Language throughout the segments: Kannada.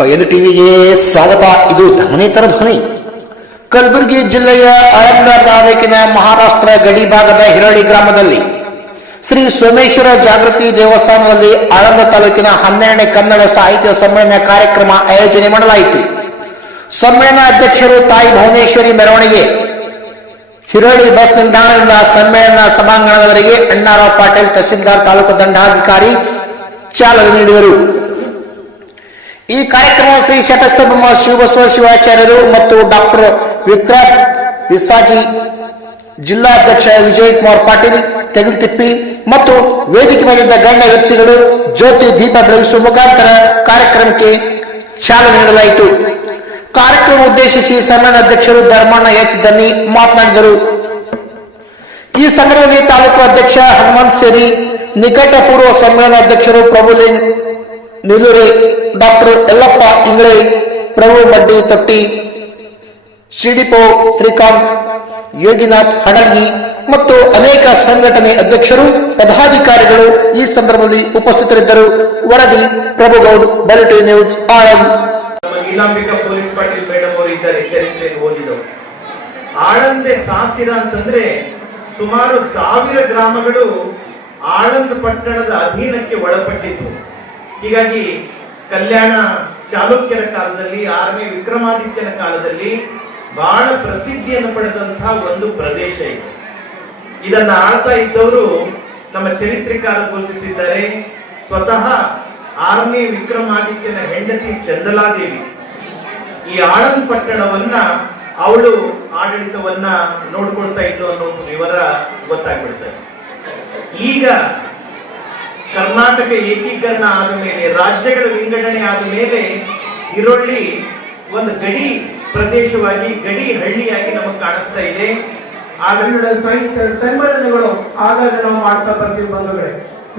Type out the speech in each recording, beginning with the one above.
ಬಯಲು ಟಿವಿಗೆ ಸ್ವಾಗತ. ಇದು ಧ್ವನಿತರ ಧ್ವನಿ ಕಲಬುರಗಿ ಜಿಲ್ಲೆಯ ಅರಣ್ಯ ತಾಲೂಕಿನ ಮಹಾರಾಷ್ಟ್ರ ಗಡಿ ಭಾಗದ ಹಿರಳಿ ಗ್ರಾಮದಲ್ಲಿ ಶ್ರೀ ಸೋಮೇಶ್ವರ ಜಾಗೃತಿ ದೇವಸ್ಥಾನದಲ್ಲಿ ಆಳಂದ ತಾಲೂಕಿನ ಹನ್ನೆರಡನೇ ಕನ್ನಡ ಸಾಹಿತ್ಯ ಸಮ್ಮೇಳನ ಕಾರ್ಯಕ್ರಮ ಆಯೋಜನೆ ಮಾಡಲಾಯಿತು. ಸಮ್ಮೇಳನ ಅಧ್ಯಕ್ಷರು ತಾಯಿ ಭುವನೇಶ್ವರಿ ಮೆರವಣಿಗೆ ಹಿರೋಳಿ ಬಸ್ ನಿಲ್ದಾಣದಿಂದ ಸಮ್ಮೇಳನ ಸಭಾಂಗಣದವರೆಗೆ ಅಣ್ಣಾರಾವ್ ಪಾಟೀಲ್ ತಹಸೀಲ್ದಾರ್ ತಾಲೂಕು ದಂಡಾಧಿಕಾರಿ ಚಾಲನೆ ನೀಡಿದರು. ಈ ಕಾರ್ಯಕ್ರಮ ಶ್ರೀ ಶತಸ್ತಭಮ ಶಿವಬಸವ ಶಿವಾಚಾರ್ಯರು ಮತ್ತು ಡಾಕ್ಟರ್ ವಿಕ್ರಾಂತ್ ವಿಸಾಜಿ ಜಿಲ್ಲಾಧ್ಯಕ್ಷ ವಿಜಯ್ ಕುಮಾರ್ ಪಾಟೀಲ್ ತೆಗಲ್ತಿಪ್ಪಿ ಮತ್ತು ವೇದಿಕೆ ಮೇಲಿದ್ದ ಗಣ್ಯ ವ್ಯಕ್ತಿಗಳು ಜ್ಯೋತಿ ದೀಪ ಬೆಳಗಿಸುವ ಮುಖಾಂತರ ಕಾರ್ಯಕ್ರಮಕ್ಕೆ ಚಾಲನೆ ನೀಡಲಾಯಿತು. ಕಾರ್ಯಕ್ರಮ ಉದ್ದೇಶಿಸಿ ಸಮ್ಮೇಳನ ಅಧ್ಯಕ್ಷರು ಧರ್ಮಣ್ಣ ಎಚ್ ಮಾತನಾಡಿದರು. ಈ ಸಂದರ್ಭದಲ್ಲಿ ತಾಲೂಕು ಅಧ್ಯಕ್ಷ ಹನುಮಂತ್ ಸೇರಿ ನಿಕಟಪೂರ್ವ ಸಮ್ಮೇಳನ ಅಧ್ಯಕ್ಷರು ಪ್ರಭುಲಿಂಗ್ ನಿಲುರೆ ಡಾಕ್ಟರ್ ಎಲ್ಲಪ್ಪ ಇಂಗ್ಳೆ ಪ್ರಭು ಮಡ್ಡಿ ತೊಟ್ಟಿ, ಸಿಡಿಪೋ ಶ್ರೀಕಾಂತ್, ಯೋಗಿನಾಥ್ ಹಡಗಿ ಮತ್ತು ಅನೇಕ ಸಂಘಟನೆ ಅಧ್ಯಕ್ಷರು, ಪದಾಧಿಕಾರಿಗಳು ಈ ಸಂದರ್ಭದಲ್ಲಿ ಉಪಸ್ಥಿತರಿದ್ದರು. ವರದಿ Prabhugoud Balti news Aland police Patil madam ಆಳಂದೆ ಸಾಸಿರ ಅಂತಂದ್ರೆ ಸುಮಾರು ಸಾವಿರ ಗ್ರಾಮಗಳು ಆಳಂದ ಪಟ್ಟಣದ ಅಧೀನಕ್ಕೆ ಒಳಪಟ್ಟಿದ್ವು ಹೀಗಾಗಿ ಕಲ್ಯಾಣ ಚಾಲುಕ್ಯರ ಕಾಲದಲ್ಲಿ ಆರನೇ ವಿಕ್ರಮಾದಿತ್ಯನ ಕಾಲದಲ್ಲಿ ಬಹಳ ಪ್ರಸಿದ್ಧಿಯನ್ನು ಪಡೆದಂತಹ ಒಂದು ಪ್ರದೇಶ ಇದು. ಇದನ್ನ ಆಳ್ತಾ ಇದ್ದವರು ನಮ್ಮ ಚರಿತ್ರೆಕಾರ ಗುರುತಿಸಿದ್ದಾರೆ. ಸ್ವತಃ ಆರನೇ ವಿಕ್ರಮಾದಿತ್ಯನ ಹೆಂಡತಿ ಚಂದಲಾದೇವಿ. ಈ ಆಳಂದ್ ಪಟ್ಟಣವನ್ನ ಅವಳು ಆಡಳಿತವನ್ನ ನೋಡ್ಕೊಳ್ತಾ ಇದ್ಲು ಅನ್ನೋ ವಿವರ ಗೊತ್ತಾಗ್ಬಿಡ್ತಾರೆ ಈಗ ಕರ್ನಾಟಕ ಏಕೀಕರಣ ಆದ ಮೇಲೆ, ರಾಜ್ಯಗಳ ವಿಂಗಡಣೆ ಆದ ಮೇಲೆ ಈರುಳ್ಳಿ ಒಂದು ಗಡಿ ಪ್ರದೇಶವಾಗಿ, ಗಡಿ ಹಳ್ಳಿಯಾಗಿ ನಮಗೆ ಕಾಣಿಸ್ತಾ ಇದೆ. ಕನ್ನಡ ಸಾಹಿತ್ಯ ಸಮ್ಮೇಳನಗಳು ಆಗಾಗ ನಾವು ಮಾಡ್ತಾ ಬರ್ತೀವಿ ಬಂಧುಗಳೇ.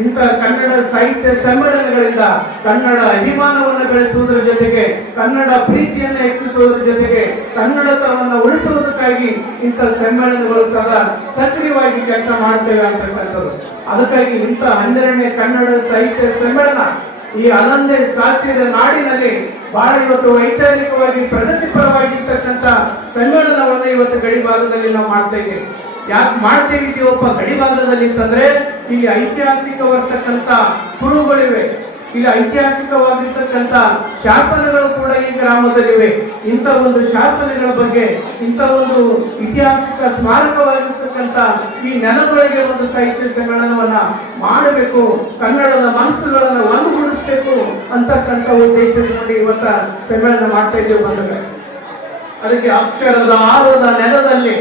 ಇಂಥ ಕನ್ನಡ ಸಾಹಿತ್ಯ ಸಮ್ಮೇಳನಗಳಿಂದ ಕನ್ನಡ ಅಭಿಮಾನವನ್ನು ಬೆಳೆಸುವುದರ ಜೊತೆಗೆ, ಕನ್ನಡ ಪ್ರೀತಿಯನ್ನು ಹೆಚ್ಚಿಸುವುದರ ಜೊತೆಗೆ ಕನ್ನಡತವನ್ನು ಉಳಿಸುವುದಕ್ಕಾಗಿ ಇಂಥ ಸಮ್ಮೇಳನಗಳು ಸದಾ ಸಕ್ರಿಯವಾಗಿ ಕೆಲಸ ಮಾಡ್ತೇವೆ ಅಂತಕ್ಕಂಥದ್ದು. ಅದಕ್ಕಾಗಿ ಇಂಥ ಹನ್ನೆರಡನೇ ಕನ್ನಡ ಸಾಹಿತ್ಯ ಸಮ್ಮೇಳನ ಈ ಅನಂದೆ ಸಾಕ್ಷಿಯ ನಾಡಿನಲ್ಲಿ ಬಹಳ ಇವತ್ತು ವೈಚಾರಿಕವಾಗಿ ಪ್ರಗತಿಪರವಾಗಿರ್ತಕ್ಕಂಥ ಸಮ್ಮೇಳನವನ್ನು ಇವತ್ತು ಗಡಿ ಭಾಗದಲ್ಲಿ ನಾವು ಮಾಡ್ತಾ ಇದ್ದೀವಿ. ಯಾಕೆ ಮಾಡ್ತೇವೆ ಇದೀವಪ್ಪ ಗಡಿಭಾಗದಲ್ಲಿ ಅಂತಂದ್ರೆ, ಇಲ್ಲಿ ಐತಿಹಾಸಿಕವಾಗಿರ್ತಕ್ಕಂಥ ಕುರುಗಳಿವೆ ಇಲ್ಲಿ ಐತಿಹಾಸಿಕವಾಗಿರ್ತಕ್ಕಂಥ ಶಾಸನಗಳು ಕೂಡ ಈ ಗ್ರಾಮದಲ್ಲಿವೆ. ಇಂಥ ಒಂದು ಶಾಸನಗಳ ಬಗ್ಗೆ, ಇಂಥ ಒಂದು ಐತಿಹಾಸಿಕ ಸ್ಮಾರಕವಾಗಿರ್ತಕ್ಕಂಥ ಈ ನೆಲದೊಳಗೆ ಒಂದು ಸಾಹಿತ್ಯ ಸಮ್ಮೇಳನವನ್ನ ಮಾಡಬೇಕು, ಕನ್ನಡದ ಮನಸ್ಸುಗಳನ್ನ ಒಂದುಗೊಳಿಸಬೇಕು ಅಂತಕ್ಕಂಥ ಉದ್ದೇಶದಲ್ಲಿ ಇವತ್ತ ಸಮ್ಮೇಳನ ಮಾಡ್ತಾ ಇದ್ದೇವೆ ಅದಕ್ಕೆ ಅಕ್ಷರದ ಆರದ ನೆಲದಲ್ಲಿ,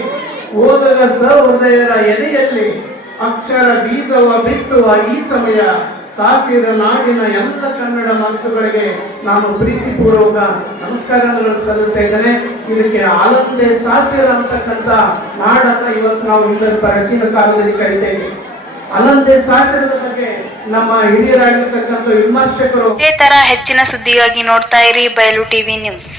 ಓದಗ ಸಹೃದಯರ ಎದೆಯಲ್ಲಿ, ಅಕ್ಷರ ಬೀಜವ ಬಿತ್ತುವ ಈ ಸಮಯ ಸಾಸಿರ ನಾಡಿನ ಎಲ್ಲ ಕನ್ನಡ ಮನಸ್ಸುಗಳಿಗೆ ನಾನು ಪ್ರೀತಿಪೂರ್ವಕ ನಮಸ್ಕಾರಗಳನ್ನು ಸಲ್ಲಿಸ್ತಾ ಇದ್ದೇನೆ. ಇದಕ್ಕೆ ಆಲಂದೆ ಸಾಸಿರ ಅಂತಕ್ಕಂಥ ನಾಡನ್ನ ಇವತ್ತು ನಾವು ಹಿಂದಿನ ಪ್ರಾಚೀನ ಕಾಲದಲ್ಲಿ ಕರಿತೇವೆ. ಅಲಂದೆ ಸಾಸಿರದ ಬಗ್ಗೆ ನಮ್ಮ ಹಿರಿಯರಾಗಿರ್ತಕ್ಕಂಥ ವಿಮರ್ಶಕರು ಇದೇ ತರ ಹೆಚ್ಚಿನ ಸುದ್ದಿಗಾಗಿ ನೋಡ್ತಾ ಇರಿ ಬಯಲು ಟಿವಿ ನ್ಯೂಸ್.